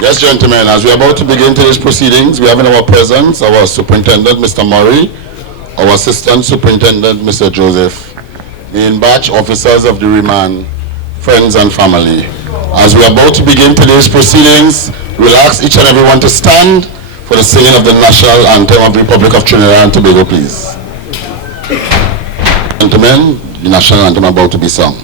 Yes, gentlemen, as we are about to begin today's proceedings, we have in our presence our Superintendent, Mr. Murray, our Assistant Superintendent, Mr. Joseph, the in-batch officers of the remand, friends and family. As we are about to begin today's proceedings, we'll ask each and everyone to stand for the singing of the national anthem of the Republic of Trinidad and Tobago, please. Gentlemen, the national anthem about to be sung.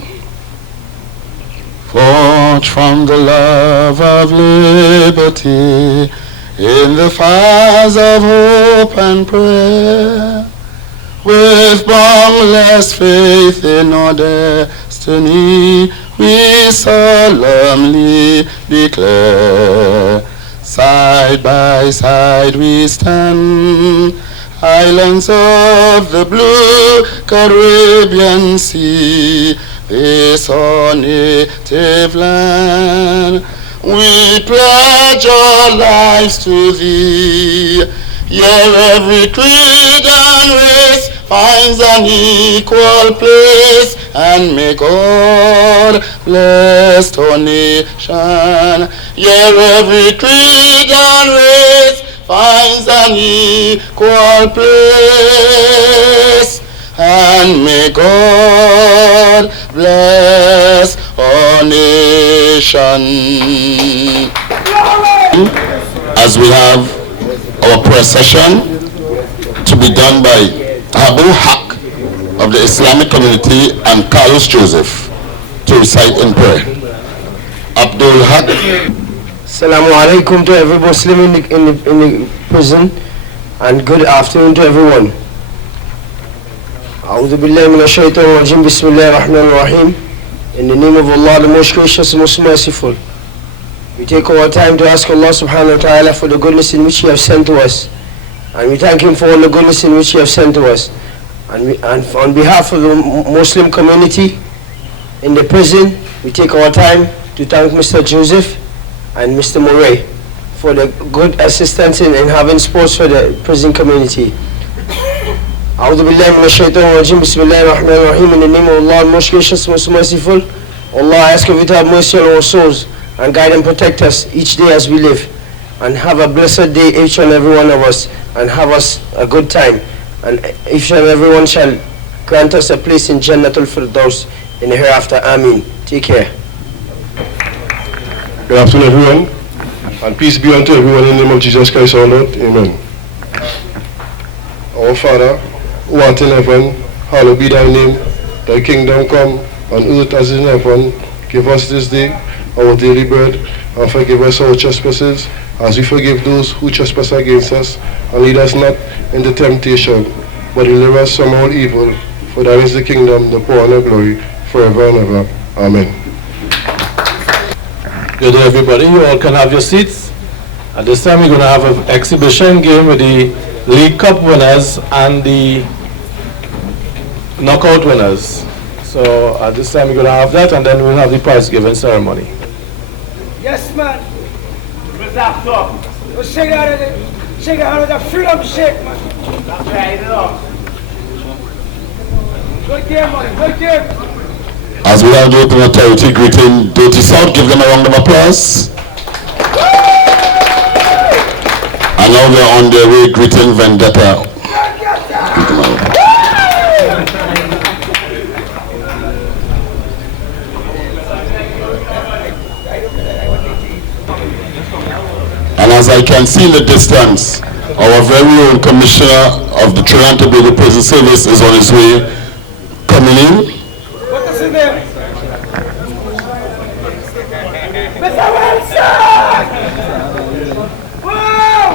Forth from the love of liberty, in the fires of hope and prayer, with boundless faith in our destiny, we solemnly declare, side by side we stand, islands of the blue Caribbean Sea, this our native land. We pledge our lives to thee. Here every creed and race finds an equal place, and may God bless our nation. Here every creed and race finds an equal place, and may God bless our nation. As we have our prayer session to be done by Abu Haq of the Islamic community and Carlos Joseph to recite in prayer. Abdul Haq. Assalamu alaikum to every Muslim in the prison, and good afternoon to everyone. A'udhu billahi minash shaitanir rajim. Bismillahir rahmanir rahim. In the name of Allah, the most gracious and most merciful. We take our time to ask Allah subhanahu wa ta'ala for the goodness in which He has sent to us. And we thank Him for all the goodness in which He has sent to us. And on behalf of the Muslim community in the prison, we take our time to thank Mr. Joseph and Mr. Murray for the good assistance in having sports for the prison community. A'udhu billahi minash shaitanir rajim. Bismillahir rahmanir rahim. In the name of Allah, most gracious, most merciful. Allah, I ask of you to have mercy on our souls and guide and protect us each day as we live, and have a blessed day each and every one of us, and have us a good time, and each and everyone shall grant us a place in Jannatul Firdaus in the hereafter. Ameen. Take care. Good afternoon, everyone, and peace be unto everyone in the name of Jesus Christ our Lord. Amen. Our Father, who art in heaven, hallowed be thy name. Thy kingdom come, on earth as in heaven. Give us this day our daily bread, and forgive us our trespasses, as we forgive those who trespass against us. And lead us not into temptation, but deliver us from all evil. For thine is the kingdom, the power, and the glory, forever and ever. Amen. Good day, everybody. You all can have your seats. At this time, we're going to have an exhibition game with the League Cup winners and the knockout winners. So at this time, we're going to have that, and then we'll have the prize giving ceremony. Yes, man. What's that song? Let's shake out of it. Shake out of that freedom shake, man. That's right, it up. Good game, man. Good game. As we have the open authority greeting Dirty South, give them a round of applause. And now they're on their way greeting Vendetta. And as I can see in the distance, our very own Commissioner of the Trinidad and Tobago Prison Service is on his way coming in. What is his name? Mr. Wilson! Woo!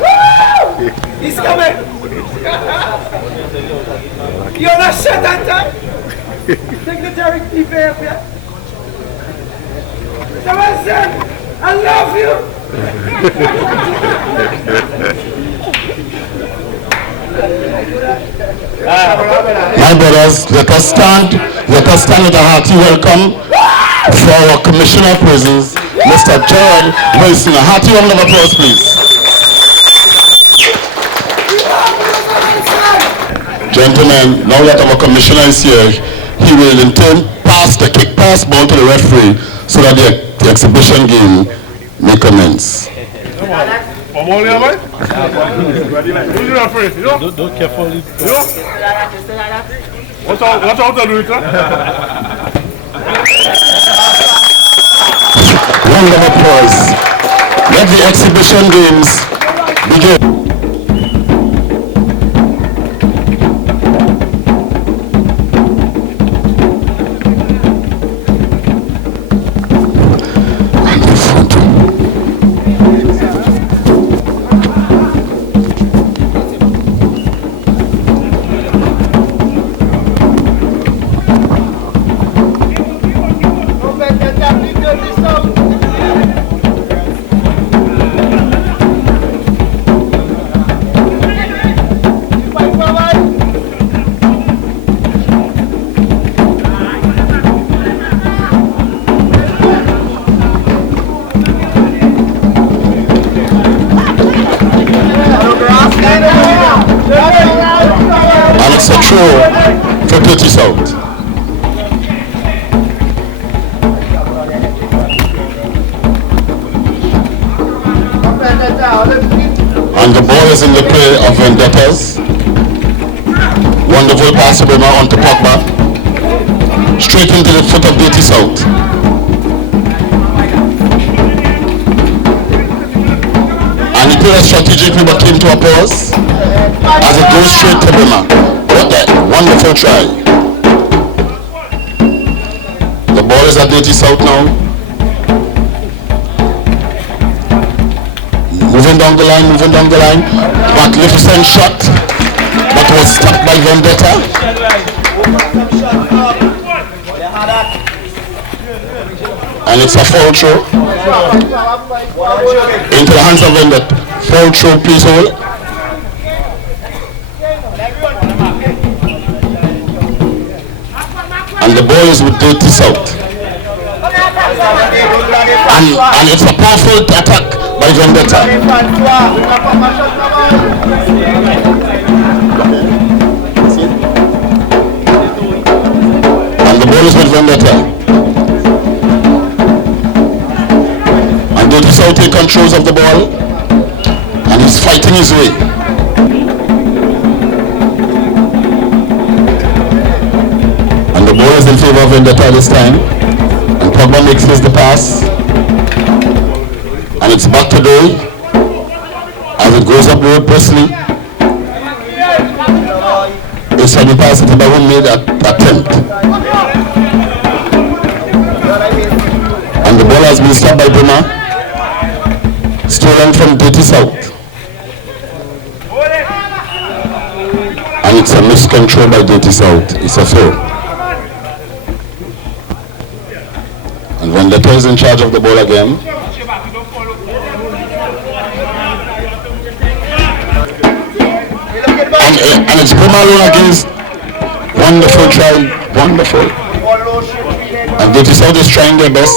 Woo! He's coming! You're not shut that time? Dignitary, keep it up here. Someone said, I love you. My brothers, let us stand with a hearty welcome for our Commissioner of Prisons, Mr. Gerald Wilson. A hearty round of applause, please. Gentlemen, now that our Commissioner is here, he will in turn pass the kick pass ball to the referee so that the exhibition game may commence. Don't carefully. What's out to do it? Round of applause. Let the exhibition games begin. And it's a throw for 30 South. And the ball is in the play of Vendettas. Wonderful pass to Bema onto Pogba. Straight into the foot of Dirty South. And he played a strategically but came to a pause as it goes straight to Bema. What a wonderful try. The ball is at Dirty South now. Moving down the line. Magnificent shot that was stopped by Vendetta. And it's a foul throw into the hands of Vendetta. Foul throw, please hold. And the ball is with Dirty South. And it's a powerful attack by Vendetta. And the ball is with Vendetta. And Dirty South takes control of the ball. And he's fighting his way. And the ball is in favor of Vendetta this time. And Pogba makes the pass. And it's back to Dole as it goes up the road. Presley. It's a pass that who made an attempt. And the ball has been stopped by Buma. Stolen from Dirty South. And it's a miscontrol by Dirty South. It's a foul. And Vendetta is in charge of the ball again. And it's Buma alone against. Wonderful try. Wonderful. And Dirty South is trying their best.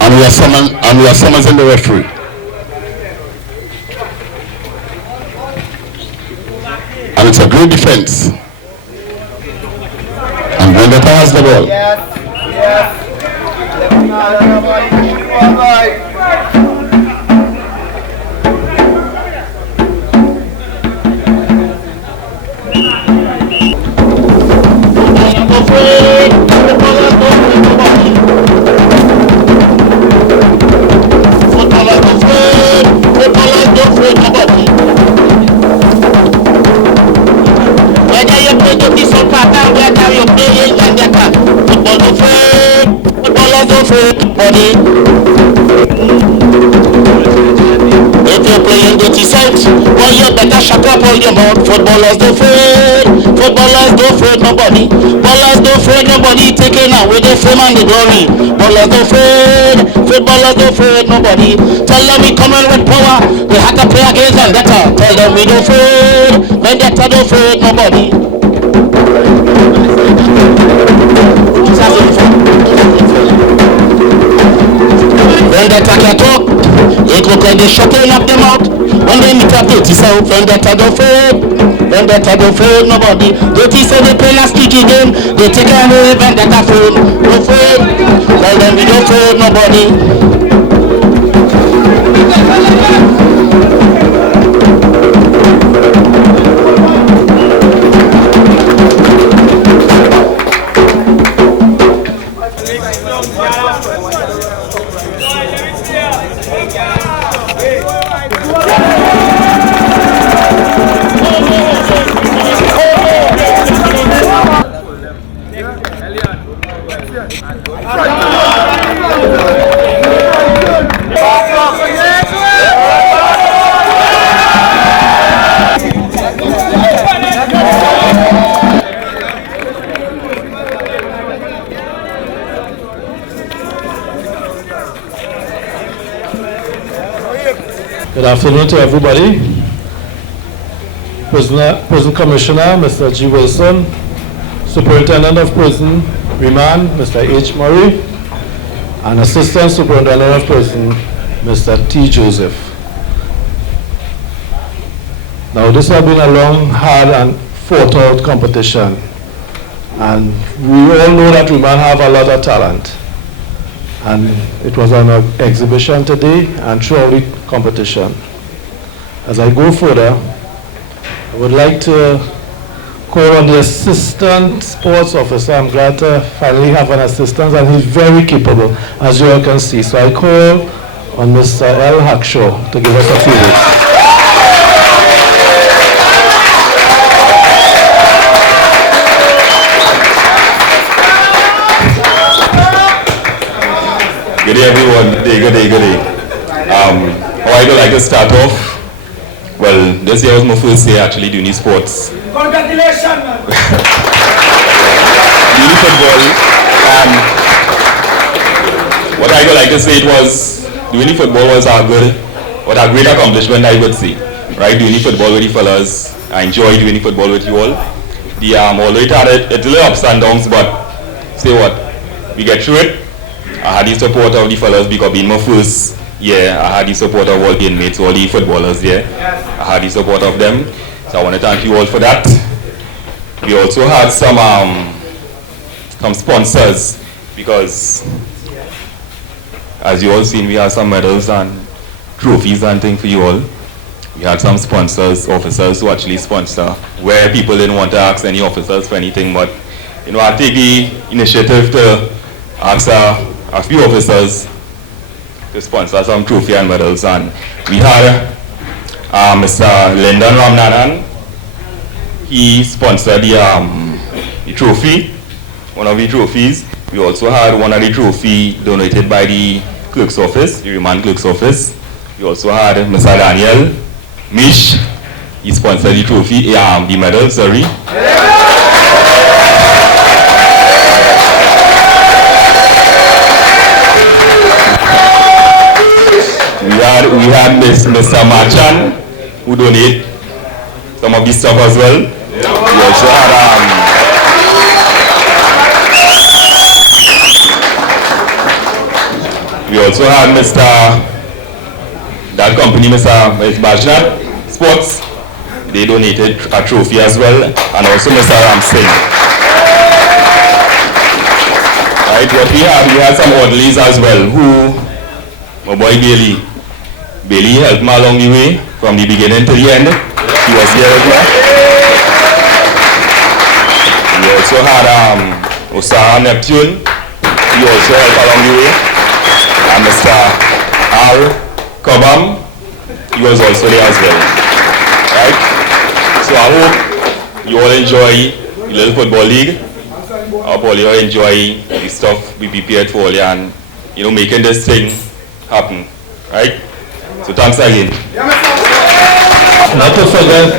And we are summoning the referee. And it's a great defense. And Vendetta has the ball. If you're playing Dirty South, well, you better shut up all your mouth. Footballers don't afraid. Footballers don't afraid nobody. Ballers don't afraid nobody. Taking away the fame and the glory. Ballers don't afraid. Footballers don't afraid nobody. Tell them we coming with power. We have to play against Vendetta. Tell them we don't afraid. Vendetta don't afraid nobody. Vendetta can talk. It look like they shutting up them out. When they meet up, Dirty South, Vendetta don't afraid. Vendetta don't afraid nobody. Dirty say they play a streaky game. They take away Vendetta phone. Don't afraid. Tell them we don't afraid nobody. Good afternoon to everybody. Prison Commissioner, Mr. G. Wilson, Superintendent of Prison, Remand, Mr. H. Murray, and Assistant Superintendent of Prison, Mr. T. Joseph. Now this has been a long, hard and fought out competition, and we all know that Remand have a lot of talent. And it was an exhibition today and throughout the competition. As I go further, I would like to call on the Assistant Sports Officer. I'm glad to finally have an assistant, and he's very capable, as you all can see. So I call on Mr. L. Hackshaw to give us a few words. Good day everyone, good day. How I would like to start off, well, this year was my first year actually doing sports. Congratulations, man. Doing football, what I would like to say doing football was a great accomplishment I would say. Right, doing football with the fellas, I enjoy doing football with you all. Although it had a little ups and downs, but say what, we get through it. I had the support of the fellas because being my first year, I had the support of all the inmates, all the footballers there. I had the support of them. So I want to thank you all for that. We also had some sponsors because as you all seen, we had some medals and trophies and things for you all. We had some sponsors, officers who actually sponsor, where people didn't want to ask any officers for anything, but I take the initiative to ask a few officers to sponsor some trophy and medals, and we had Mr. Lyndon Ramnanan. He sponsored the trophy, one of the trophies. We also had one of the trophy donated by the clerk's office, the remand clerk's office. We also had Mr. Daniel Mish. He sponsored the trophy, the medal, sorry. We had Mr. Machan, who donated some of this stuff as well. We also had that company, Mr. Bajnat Sports. They donated a trophy as well, and also Mr. Ramsing. Right, what we had some orderlies as well, who my boy Bailey helped me along the way from the beginning to the end. He was here with me. We also had Osara Neptune. He also helped along the way. And Mr. R. Comm, he was also there as well. Right? So I hope you all enjoy the little football league. I hope all you all enjoy the stuff we prepared for you and making this thing happen. Right? So thanks again. Not to forget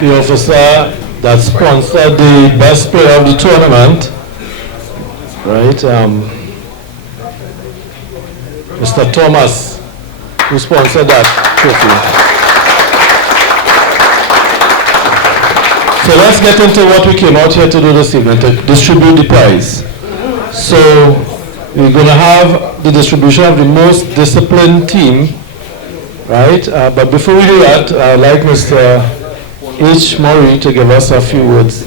the officer that sponsored the best player of the tournament, right? Mr. Thomas, who sponsored that trophy. So let's get into what we came out here to do this evening, to distribute the prize. So we're going to have the distribution of the most disciplined team, right? But before we do that, I'd like Mr. H. Murray to give us a few words.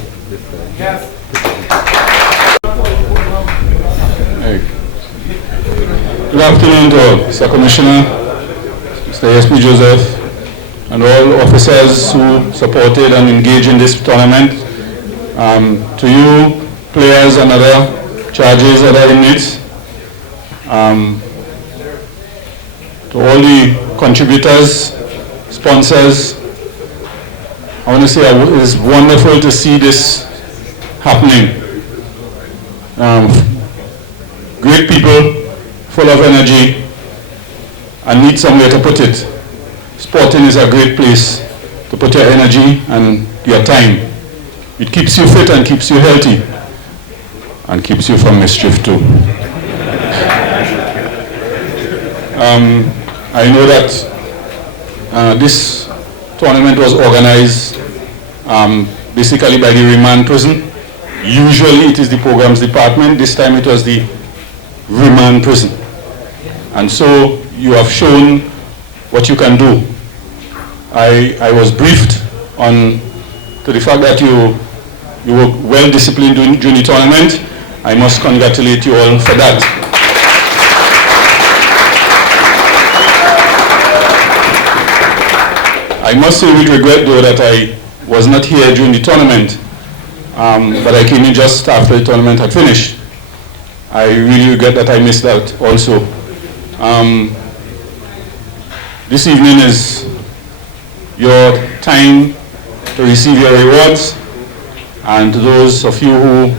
Good afternoon to Mr. Commissioner, Mr. S.P. Joseph, and all officers who supported and engaged in this tournament. To you, players and other charges, other inmates, to all the contributors, sponsors, I want to say it is wonderful to see this happening. Great people, full of energy, and need somewhere to put it. Sporting is a great place to put your energy and your time. It keeps you fit and keeps you healthy, and keeps you from mischief too. I know that this tournament was organized basically by the remand prison. Usually it is the programs department. This time it was the remand prison. And so you have shown what you can do. I was briefed on to the fact that you were well disciplined during the tournament. I must congratulate you all for that. I must say with regret though that I was not here during the tournament, but I came in just after the tournament had finished. I really regret that I missed out also. This evening is your time to receive your rewards, and to those of you who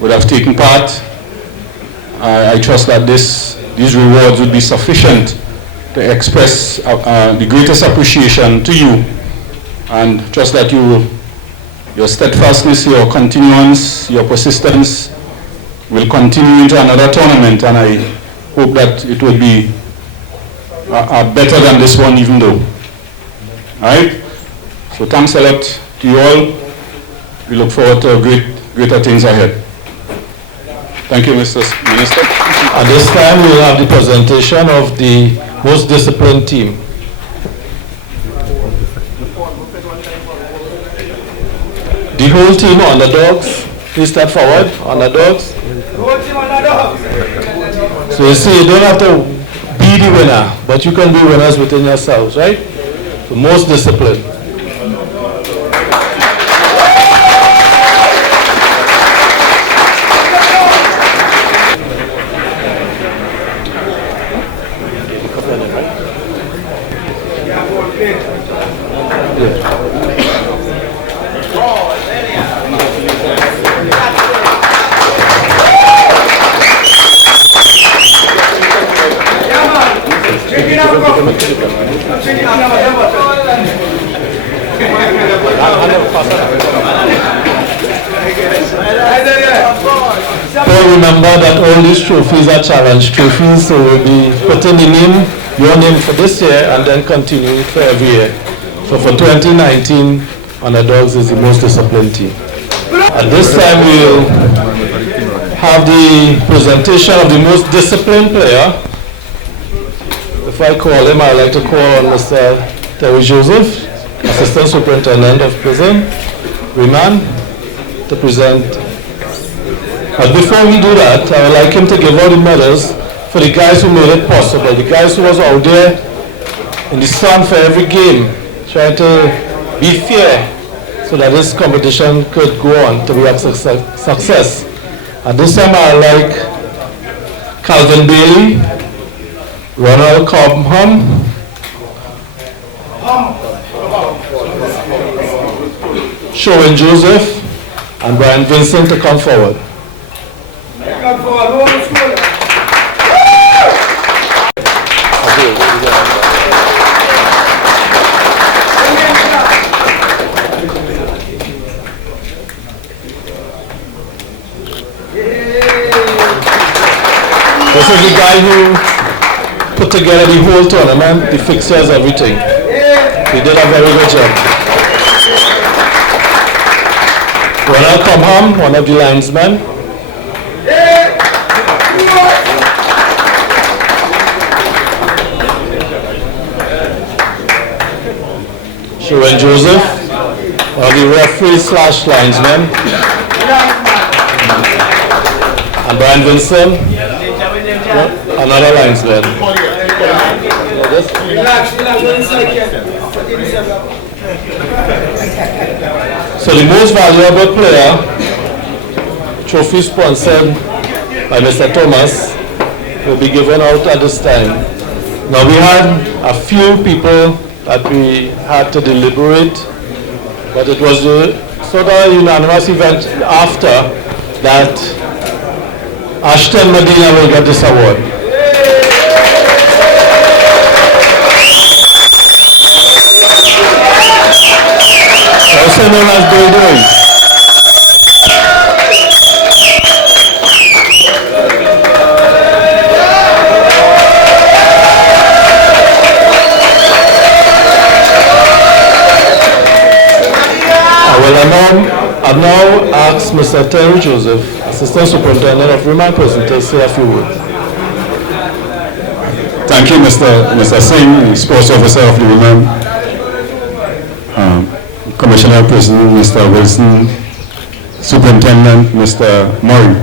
would have taken part, I trust that these rewards would be sufficient to express the greatest appreciation to you, and trust that your steadfastness, your continuance, your persistence will continue into another tournament, and I hope that it will be better than this one even though. Alright? So thanks a lot to you all. We look forward to greater things ahead. Thank you, Mr. Minister. At this time, we will have the presentation of the most disciplined team. The whole team underdogs, please step forward, underdogs. So you see, you don't have to be the winner, but you can be winners within yourselves, right? The most disciplined. Remember that all these trophies are challenge trophies, so we'll be putting your name for this year and then continue for every year. So for 2019, Underdogs is the most disciplined team. At this time, we'll have the presentation of the most disciplined player. If I call him, I'd like to call on Mr. Terry Joseph, Assistant Superintendent of Prison, Remand, to present. But before we do that, I would like him to give out the medals for the guys who made it possible, the guys who was out there in the sun for every game, trying to be fair so that this competition could go on to be a success. At this time, I would like Calvin Bailey, Ronald Comm, Sherwin Joseph, and Brian Vincent to come forward. guy who put together the whole tournament, the fixtures, everything. He did a very good job. Ronald Comm, one of the linesmen. Sharon Joseph, one of the referees / linesmen. And Brian Vincent, another linesman. So the most valuable player, trophy sponsored by Mr. Thomas, will be given out at this time. Now we had a few people that we had to deliberate, but it was a sort of unanimous event after that Ashton Medina will get this award. Also known as Bill. I'll now ask Mr. Terry Joseph, Assistant Superintendent of Remand Prison, to say a few words. Thank you, Mr. Singh, Sports Officer of the Remand, Commissioner of Prison, Mr. Wilson, Superintendent, Mr. Murray.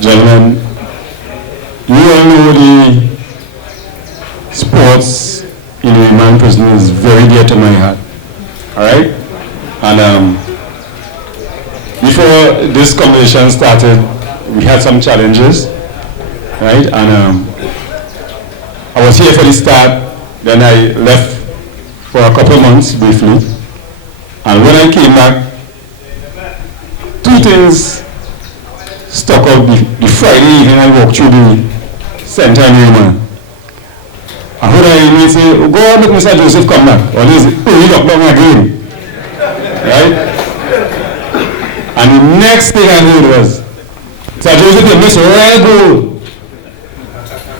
Gentlemen, you all know the sports in the Remand Prison is very dear to my heart. All right? And before this conversation started, we had some challenges, right? And I was here for the start, then I left for a couple months briefly. And when I came back, two things stuck out. The Friday evening I walked through the center in Remand. I heard I say, oh, go on, look, Mr. Joseph come back. Or this, oh, he locked down again. Right? And the next thing I heard was, Mr. Joseph, you missed a red goal.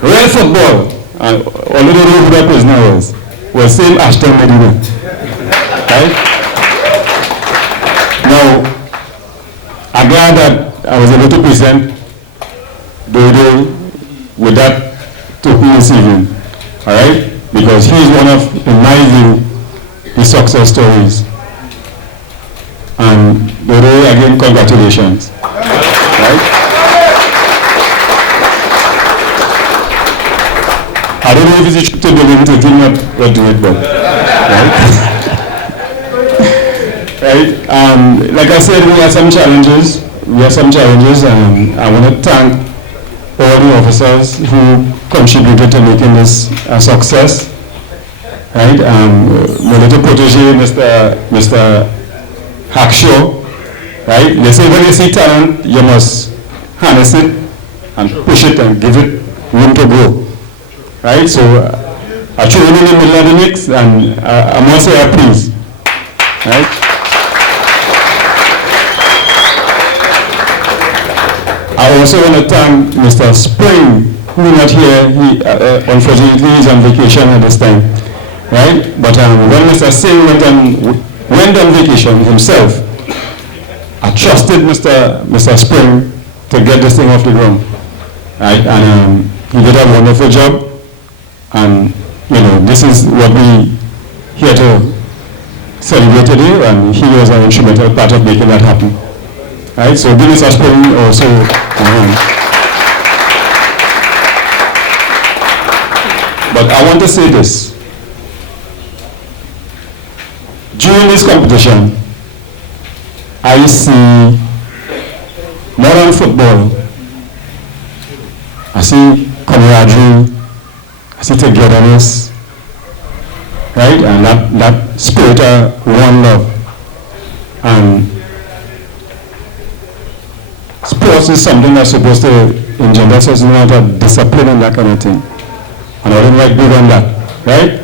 Red football. And although they know who that prisoner was same Ashton Medina. Right? Now, I'm glad that I was able to present Dodo with that token this evening. Alright? Because he is one of, in my view, the success stories. And Dodo, again, congratulations. Right? I don't know if it's to be able to do it, but right? Right? Like I said, we had some challenges. And I want to thank all the officers who contributed to making this a success. Right? My little protege, Mr. Hackshaw. Right? They say when you see talent, you must harness it and push it and give it room to grow. Right, so I threw him in the middle of the mix, and I must say I'm pleased. Right? I also want to thank Mr. Spring, who is not here. He unfortunately is on vacation at this time. Right? But when Mr. Singh went on vacation himself, I trusted Mr. Spring to get this thing off the ground. Right? And he did a wonderful job. And, you know, this is what we here to celebrate today, and he was an instrumental part of making that happen. Right? So give us a spring also. But I want to say this. During this competition, I see modern football. I see camaraderie. I see togetherness, right? And that spirit of one love. And sports is something that's supposed to engender such a amount of discipline and that kind of thing. And I don't like big on that, right?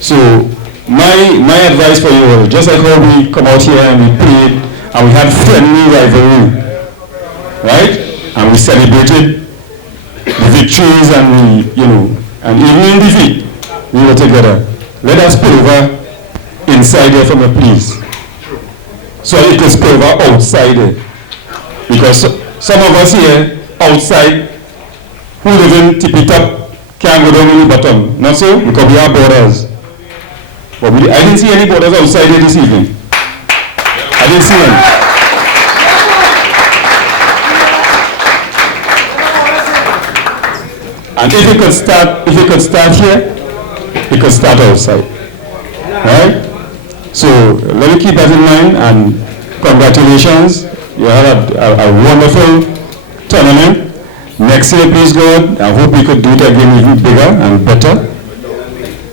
So my advice for you all, just like how we come out here and we played and we had friendly rivalry, right? And we celebrated the victories and and even in defeat, we were together. Let us pull over inside there for me, please. So it is pull over outside there. Because some of us here, outside, who live in Tippy-Top, can't go down in the bottom. Not so? Because we have borders. But I didn't see any borders outside here this evening. I didn't see them. And if you could start here, you could start outside. Right? So let me keep that in mind, and congratulations. You had a wonderful tournament. Next year, please God, I hope we could do it again even bigger and better.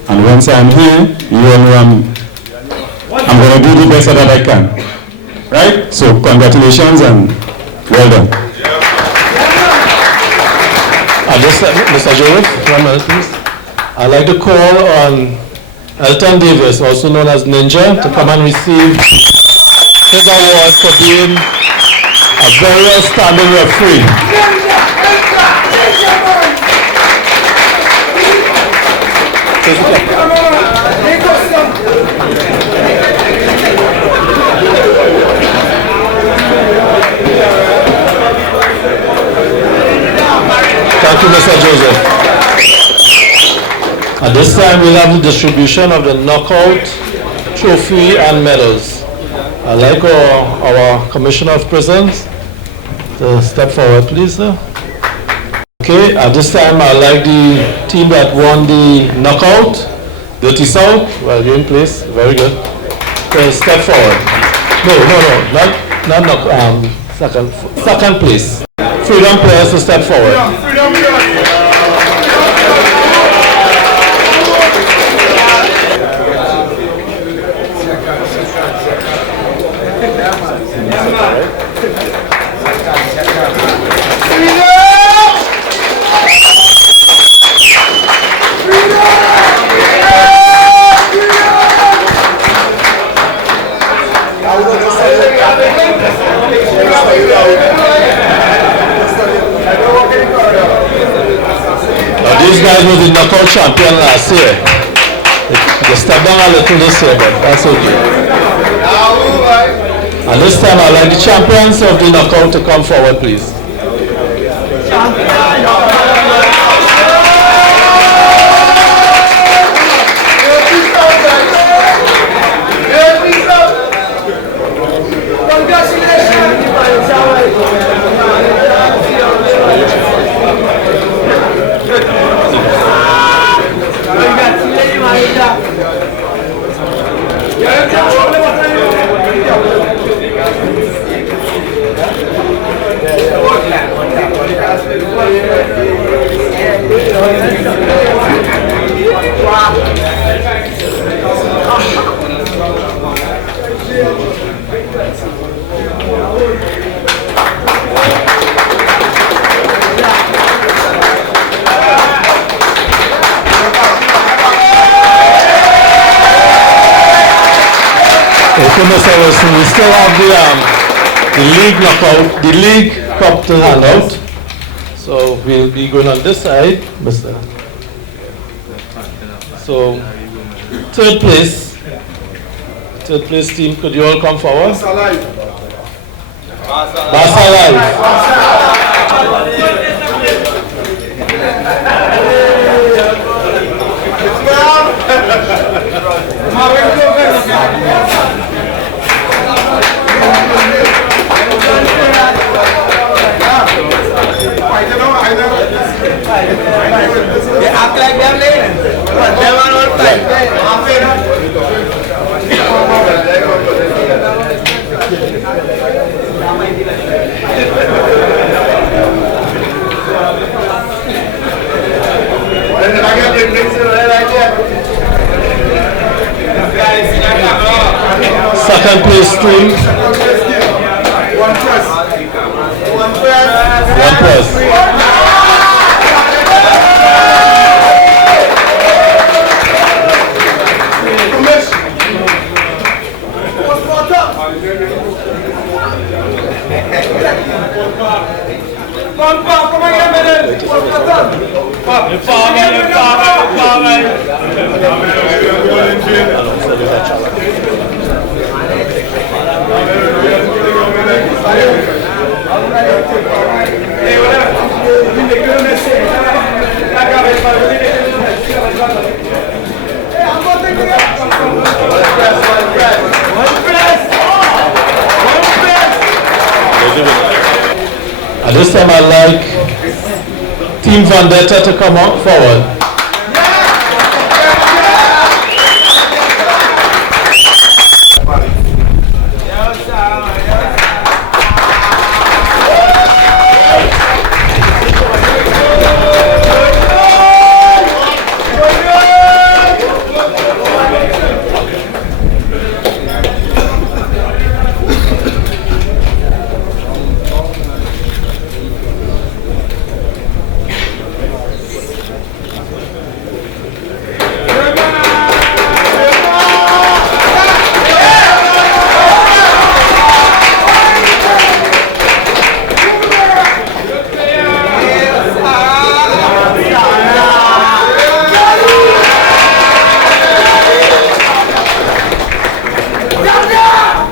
And once I'm here, you all know I'm going to do the best that I can. Right? So congratulations and well done. Mr. Gerald, 1 minute please. I'd like to call on Elton Davis, also known as Ninja, to come and receive his award for being a very outstanding referee. Thank you, Mr. Joseph. At this time, we'll have the distribution of the knockout trophy and medals. I'd like our Commissioner of Prisons to step forward, please, sir. Okay, at this time, I'd like the team that won the knockout, Dirty South, well, you're in place, very good, to step forward. Not second place. Freedom players to step forward. These guys were the knockout champion last year. They stepped down a little this year, but that's okay. And this time I'd like the champions of the knockout to come forward, please. Mr. Wilson, we still have the league knockout, the league cup to hand out. So we'll be going on this side, Mr. So third place team, could you all come forward? Barca Live. They act like they're late. But they are not like Second place team. One press. Come on, At this time, I'd like Team Vendetta to come on forward.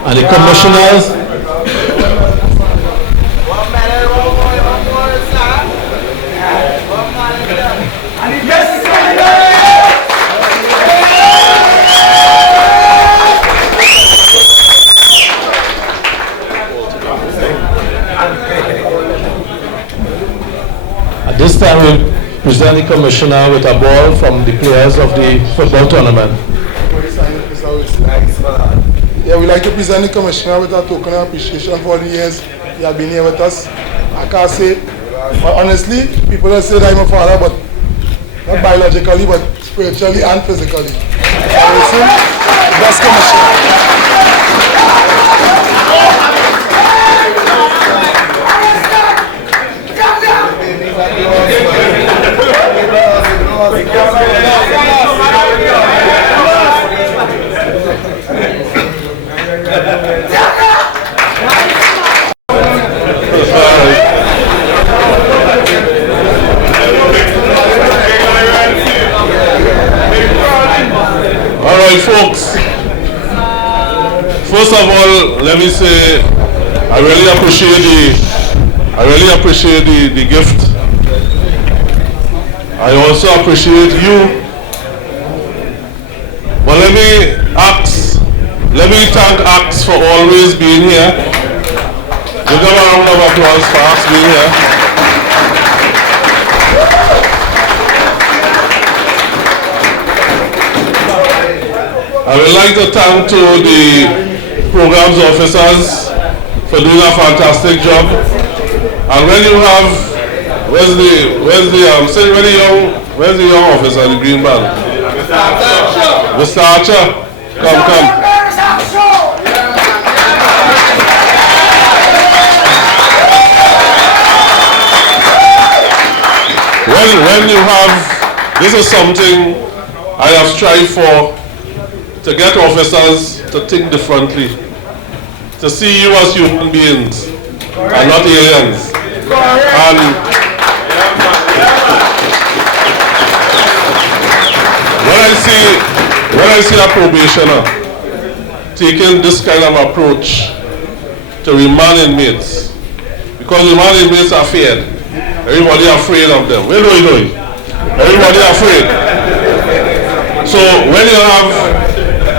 And the commissioners, at this time we'll present the commissioner with a ball from the players of the football tournament. Yeah, we'd like to present the commissioner with a token of appreciation for all the years he has been here with us. I can't say, but honestly, people don't say that I'm a father, but not biologically, but spiritually and physically. So it's him, the best commissioner. All right, folks. First of all, let me say I really appreciate the gift. I also appreciate you. But let me thank Axe for always being here. Give them a round of applause for Axe being here. I would like to thank to the programs officers for doing a fantastic job. And when you have, where's the young officer, the green band? Mr. Archer, come. When you have, this is something I have strived for, to get officers to think differently, to see you as human beings and not aliens. And when I see a probationer taking this kind of approach to remand inmates, because remand inmates are feared. Everybody afraid of them. Where are you going? Everybody afraid. So when you have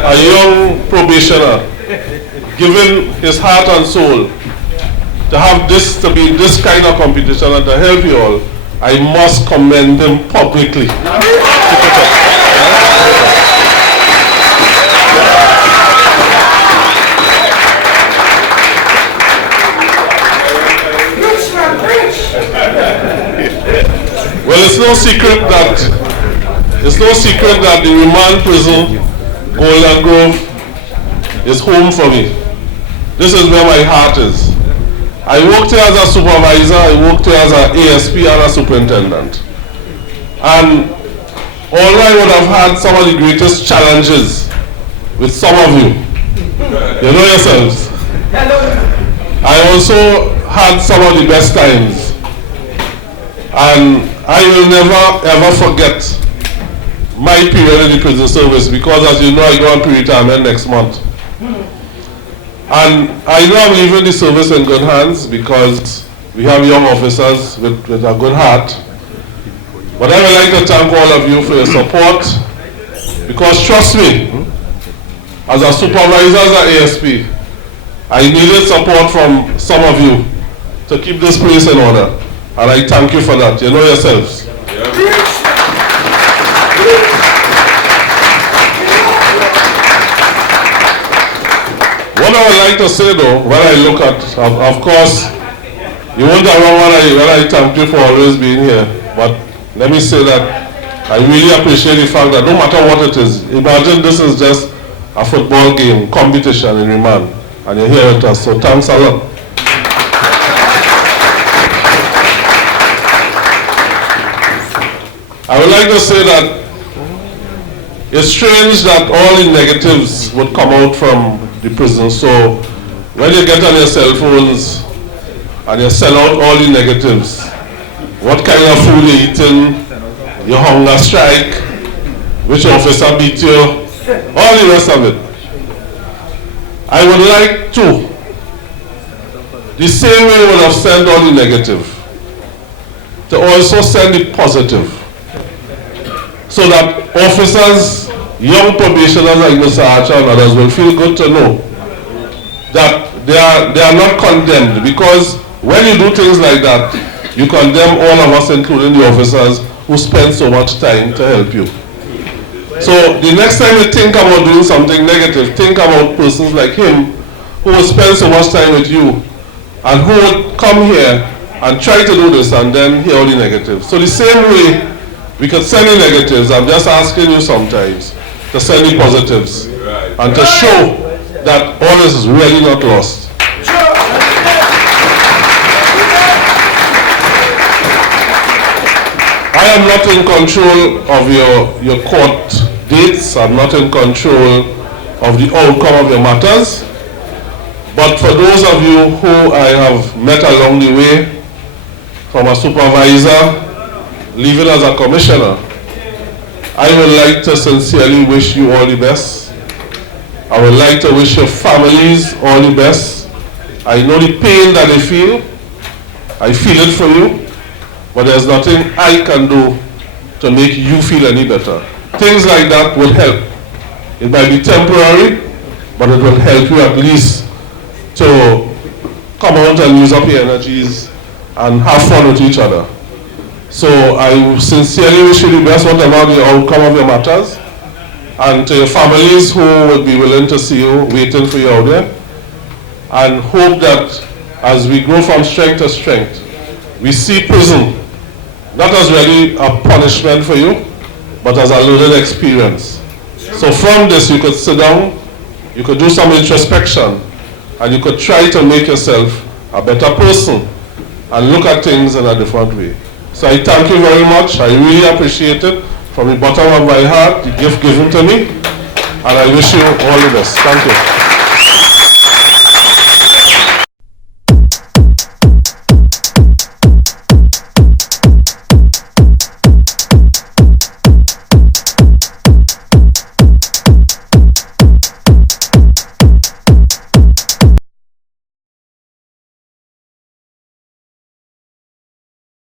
a young probationer giving his heart and soul to have this, to be this kind of competition and to help you all, I must commend him publicly. Well, it's no secret that the remand prison, Golden Grove, is home for me. This is where my heart is. I worked here as a supervisor, I worked here as an ASP and a superintendent. And although I would have had some of the greatest challenges with some of you, you know yourselves, I also had some of the best times. And I will never ever forget my period in the prison service, because as you know, I go on pre-retirement next month. And I know I'm leaving the service in good hands because we have young officers with a good heart. But I would like to thank all of you for your support, because trust me, as a supervisor, as an ASP, I needed support from some of you to keep this place in order. And I thank you for that. You know yourselves. What I would like to say though, when I look at, of course, you won't have wrong when I thank you for always being here. But let me say that I really appreciate the fact that no matter what it is, imagine this is just a football game, competition in remand, and you're here with us, so thanks a lot. I would like to say that it's strange that all the negatives would come out from the prison. So when you get on your cell phones and you sell out all the negatives, what kind of food you're eating, your hunger strike, which officer beat you, all the rest of it. I would like to, the same way we would have sent all the negative, to also send the positive. So that officers, young probationers like Mr. Archer and others will feel good to know that they are not condemned, because when you do things like that, you condemn all of us, including the officers who spend so much time to help you. So the next time you think about doing something negative, think about persons like him who will spend so much time with you and who would come here and try to do this and then hear all the negatives. So the same way we could send the negatives, I'm just asking you sometimes to send the positives and to show that all is really not lost. I am not in control of your court dates. I'm not in control of the outcome of your matters. But for those of you who I have met along the way, from a supervisor, leaving as a commissioner, I would like to sincerely wish you all the best. I would like to wish your families all the best. I know the pain that they feel. I feel it for you. But there's nothing I can do to make you feel any better. Things like that will help. It might be temporary, but it will help you at least to come out and use up your energies and have fun with each other. So I sincerely wish you the best, whatever the outcome of your matters. And to your families who would be willing to see you, waiting for you out there. And hope that as we grow from strength to strength, we see prison not as really a punishment for you, but as a learning experience. So from this, you could sit down, you could do some introspection, and you could try to make yourself a better person and look at things in a different way. So I thank you very much. I really appreciate it from the bottom of my heart, the gift given to me, and I wish you all the best. Thank you.